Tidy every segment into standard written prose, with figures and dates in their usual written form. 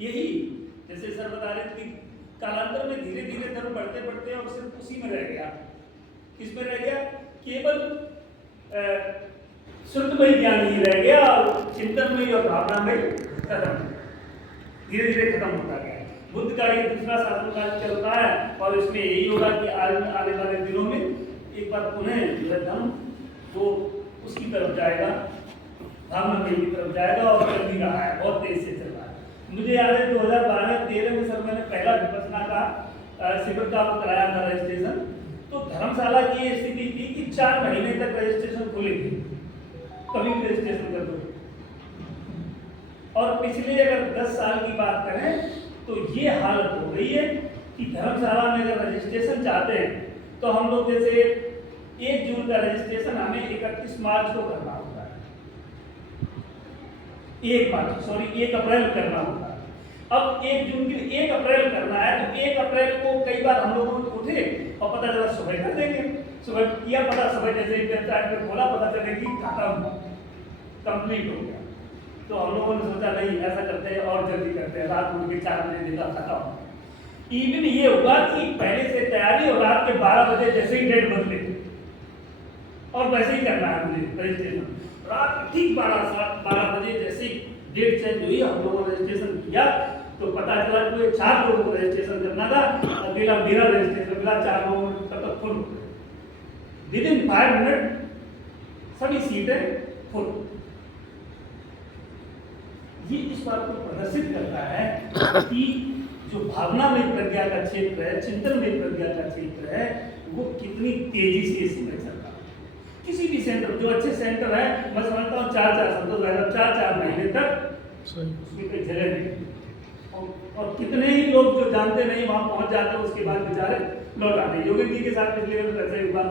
यही जैसे सर बता रहे थे, कालांतर में धीरे धीरे धर्म बढ़ते बढ़ते और सिर्फ उसी में रह गया। किसमें रह गया? केवल शुद्ध में ज्ञान ही रह गया और चिंतन में और भावना में खत्म, धीरे धीरे खत्म होता गया। बुद्ध का ये दूसरा शासनकाल चलता है और इसमें यही होगा कि आने वाले दिनों में एक बार पुनः जो है धर्म वो उसकी तरफ जाएगा, भावना में की तरफ जाएगा और चल भी रहा है, बहुत तेज से चल रहा है। मुझे याद है 2012-13 में सर मैंने पहला विपश्यना का शिविर का कराया था रजिस्ट्रेशन, तो धर्मशाला की ये स्थिति थी कि 4 महीने तक रजिस्ट्रेशन खुले थे, कभी भी रजिस्ट्रेशन कर दो। और पिछले अगर 10 साल की बात करें तो ये हालत हो गई है कि धर्मशाला में अगर रजिस्ट्रेशन चाहते हैं तो हम लोग जैसे 1 जून का रजिस्ट्रेशन हमें 31 मार्च को करना होता है, 1 अप्रैल करना होता है। अब 1 जून की 1 अप्रैल करना है तो 1 अप्रैल को कई बार हम लोगों को उठे और पता चला सुबह कर देंगे, सुबह किया, पता सुबह जैसे ही वेबसाइट पर खोला पता चले कि खत्म, कंप्लीट हो गया। तो हम लोगों ने सोचा नहीं ऐसा करते हैं और जल्दी करते हैं, रात उठ के 4 बजे देखा खत्म। इवन ये हुआ कि पहले से तैयारी और रात के 12 बजे जैसे ही डेट बदले और वैसे ही करना है मुझे रजिस्ट्रेशन, रात ठीक 12 बजे जैसे ही डेट चेंज हुई हम लोगों ने रजिस्ट्रेशन किया तो पता चला कि 4 लोगों को रजिस्ट्रेशन करना था, अकेला मेरा रजिस्ट्रेशन मिला, 4 लोगों का फुल, विदिन 5 मिनट सभी सीटें फुल। ये इस बात को प्रदर्शित करता है कि जो भावना में प्रज्ञा का क्षेत्र है, चिंतन में प्रज्ञा का क्षेत्र है, वो कितनी तेजी से इसमें चल रहा है। किसी भी सेंटर, जो अच्छे सेंटर है, मैं समझता हूँ 4-4 महीने तक उसमें कोई जगह नहीं, और कितने ही लोग जो जानते नहीं वहां पहुंच जाते हैं, उसके बाद बेचारे लौट आते हैं। योगेंद्र जी के साथ पिछले वर्ष ऐसा ही हुआ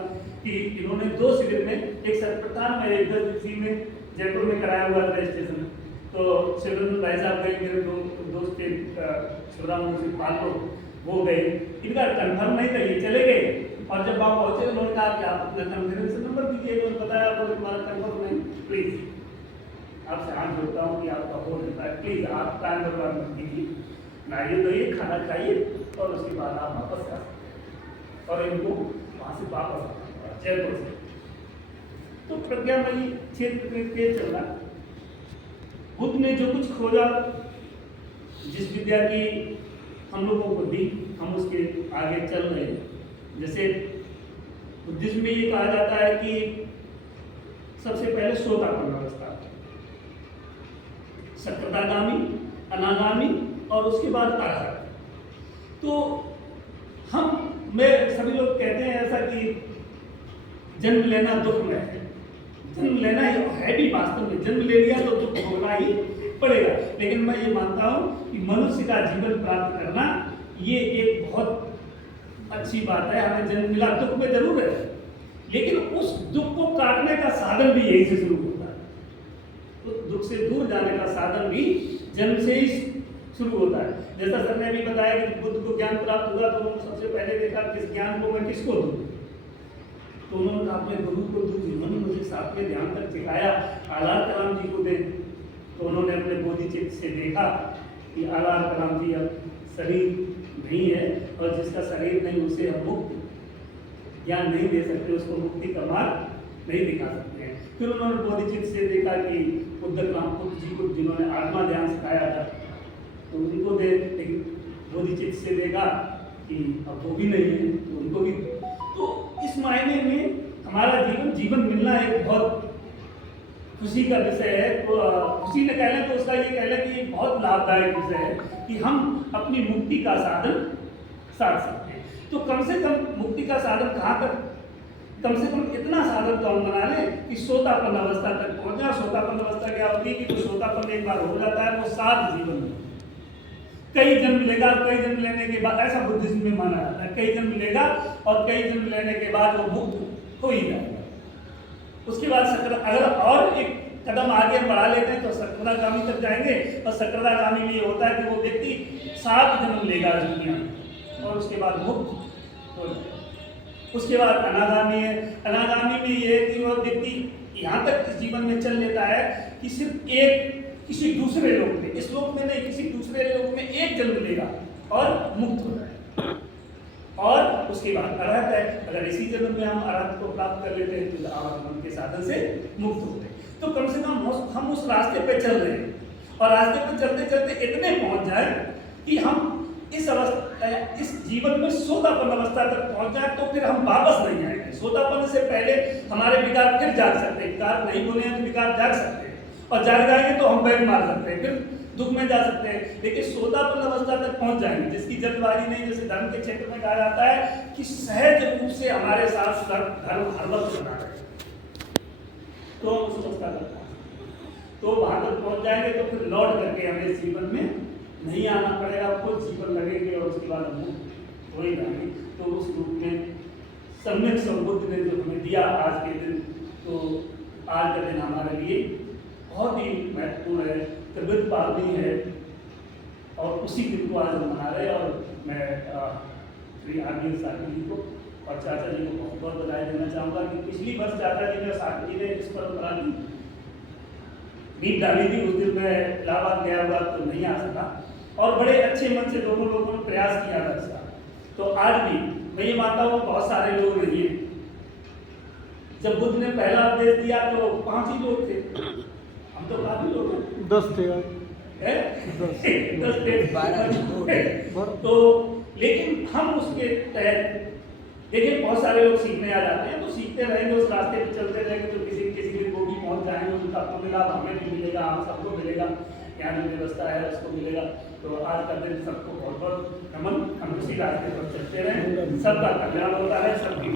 कि इन्होंने 2 शिविर में, एक सरप्रधान में, एक 10 दिवसीय में जयपुर में कराया हुआ रजिस्ट्रेशन, तो शिवरंजन भाई साहब गए, मेरे दोस्त के शिवराम मुंशी पालो वो गए, इनका कन्फर्म नहीं था, ये चले गए और जब आप पहुंचे उन्होंने कहा कि आप अपना कन्फर्मेशन नंबर दीजिए, उन्होंने बताया आपको तुम्हारा कन्फर्म नहीं, प्लीज आपसे हाथ जोड़ता हूँ कि आपका हो जाता है, प्लीज आप टाइम बर्बाद मत कीजिए, नारियल दइए, खाना खाइए और उसके बाद आप वापस आ सकते और इनको वहाँ से वापस आ जयपुर से। तो प्रज्ञामयी क्षेत्र में तेज चल रहा। बुद्ध ने जो कुछ खोजा, जिस विद्या की हम लोगों को दी, हम उसके आगे चल रहे हैं। जैसे बुद्धिज्म में ये कहा जाता है कि सबसे पहले सोतापन अवस्था, सक्रदागामी, अनागामी और उसके बाद अरहत। तो मैं सभी लोग कहते हैं ऐसा कि जन्म लेना दुख में है, जन्म लेना ही है भी, वास्तव में जन्म ले लिया तो दुख होना ही पड़ेगा, लेकिन मैं ये मानता हूँ कि मनुष्य का जीवन प्राप्त करना ये एक बहुत अच्छी बात है। हमें जन्म मिला दुख में जरूर है, लेकिन उस दुख को काटने का साधन भी यही से शुरू होता है। उस दुख से दूर जाने का साधन भी जन्म से ही शुरू होता है। जैसा सर ने भी बताया कि बुद्ध को ज्ञान प्राप्त हुआ तो उन्होंने सबसे पहले देखा किस ज्ञान को मैं किसको दूं, तो उन्होंने कहा अपने गुरु को दूं, जिन्होंने मुझे सातवें ध्यान तक सिखाया, आलार कलाम जी को दे। तो उन्होंने अपने बोधिचित्त से देखा कि आलार कलाम जी अब शरीर नहीं है और जिसका शरीर नहीं उसे हम मुक्त ज्ञान नहीं दे सकते, उसको मुक्ति का मार्ग नहीं दिखा सकते हैं। फिर उन्होंने बोधिचित्त से देखा कि बुद्ध जी को जिन्होंने आत्मा ध्यान सिखाया था तो उनको दे, लेकिन बोधिचित्त से देखा कि अब वो भी नहीं है तो उनको भी। तो इस मायने में हमारा जीवन मिलना एक बहुत खुशी का विषय है। तो खुशी न कह लें तो उसका ये कह लें कि एक बहुत लाभदायक विषय है कि हम अपनी मुक्ति का साधन साध सकते हैं। तो कम से कम मुक्ति का साधन कहाँ तक, कम से कम इतना साधन तो हम बना लें कि सोतापन अवस्था तक पहुँच जाए। सोतापन अवस्था क्या होती है कि जो सोतापन एक बार हो जाता है वो साध जीवन में कई जन्म लेगा, कई जन्म लेने के बाद, ऐसा बुद्धिज्म में माना जाता है, कई जन्म लेगा और कई जन्म लेने के बाद वो मुक्त हो ही जाएगा। उसके बाद अगर और एक कदम आगे बढ़ा लेते हैं तो सक्रागामी तक जाएंगे, और सक्रागामी में ये होता है कि वो व्यक्ति 7 जन्म लेगा इस दुनिया में और उसके बाद मुक्त हो जाएगा। उसके बाद अनागामी है। अनागामी में ये है कि वो व्यक्ति यहाँ तक इस जीवन में चल लेता है कि सिर्फ एक किसी दूसरे लोक में, इस लोक में नहीं, किसी दूसरे लोक में एक जन्म लेगा और मुक्त हो जाएगा। और उसके बाद अरहत है, अगर इसी जन्म में हम अरहत को प्राप्त कर लेते हैं तो आवागमन के साधन से मुक्त हो गए। तो कम से कम हम उस रास्ते पे चल रहे हैं और रास्ते पे चलते चलते इतने पहुंच जाए कि हम इस जीवन में सोदापन अवस्था तक पहुंच जाए, तो फिर हम वापस नहीं आएंगे। सोदापन से पहले हमारे विकार फिर जाग सकते हैं, विकार नहीं बोले हैं तो विकार जाग सकते हैं, और जाग जाएंगे तो हम बैग मार सकते हैं, फिर दुख में जा सकते हैं। लेकिन सोदापन अवस्था तक पहुंच जाएंगे जिसकी जल्दबाजी नहीं, जैसे धर्म के क्षेत्र में कहा जाता है कि सहज रूप से हमारे साथ धर्म हर वक्त बना रहे, तो हम उस अवस्था तक तो वहां तक पहुंच जाएंगे तो फिर लौट करके हमें इस जीवन में नहीं आना पड़ेगा, कुछ जीवन लगेंगे और उसके बाद हम मुक्त हो ही जाएंगे। तो उस रूप में सम्यक संबुद्ध ने जो हमें दिया आज के दिन, तो आज का दिन हमारे लिए बहुत ही महत्वपूर्ण है, त्रिविध पावनी है और उसी दिन को आज हम मना रहे हैं। और मैं श्री आरबीएन साकी जी को और चाचा जी को बहुत बहुत बधाई देना चाहूँगा कि पिछली वर्ष चाचा जी ने साकी जी ने इस परंपरा की नींव डाली थी। उस दिन मैं इलाहाबाद गया हुआ तो नहीं आ सका, और बड़े अच्छे मन से दोनों लोगों ने प्रयास किया था इसका। तो आज भी मैं ये मानता हूँ बहुत सारे लोग नहीं है। जब बुद्ध ने पहला उपदेश दिया तो 5 ही लोग थे, हम तो काफी लोग हैं, 10 थे, 10 थे। तो लेकिन हम उसके तहत देखिए बहुत सारे लोग सीखने आ जाते हैं, तो सीखते रहेंगे, उस रास्ते पे चलते रहेंगे तो किसी दिन वो भी पहुंच जाएंगे, उनका आपको मिला, हमें भी मिलेगा, हम सबको मिलेगा, यहाँ जो व्यवस्था है उसको मिलेगा। तो आज का दिन सबको बहुत बहुत नमन, हम उसी रास्ते पर चलते रहें, सबका कल्याण होता है, सबकी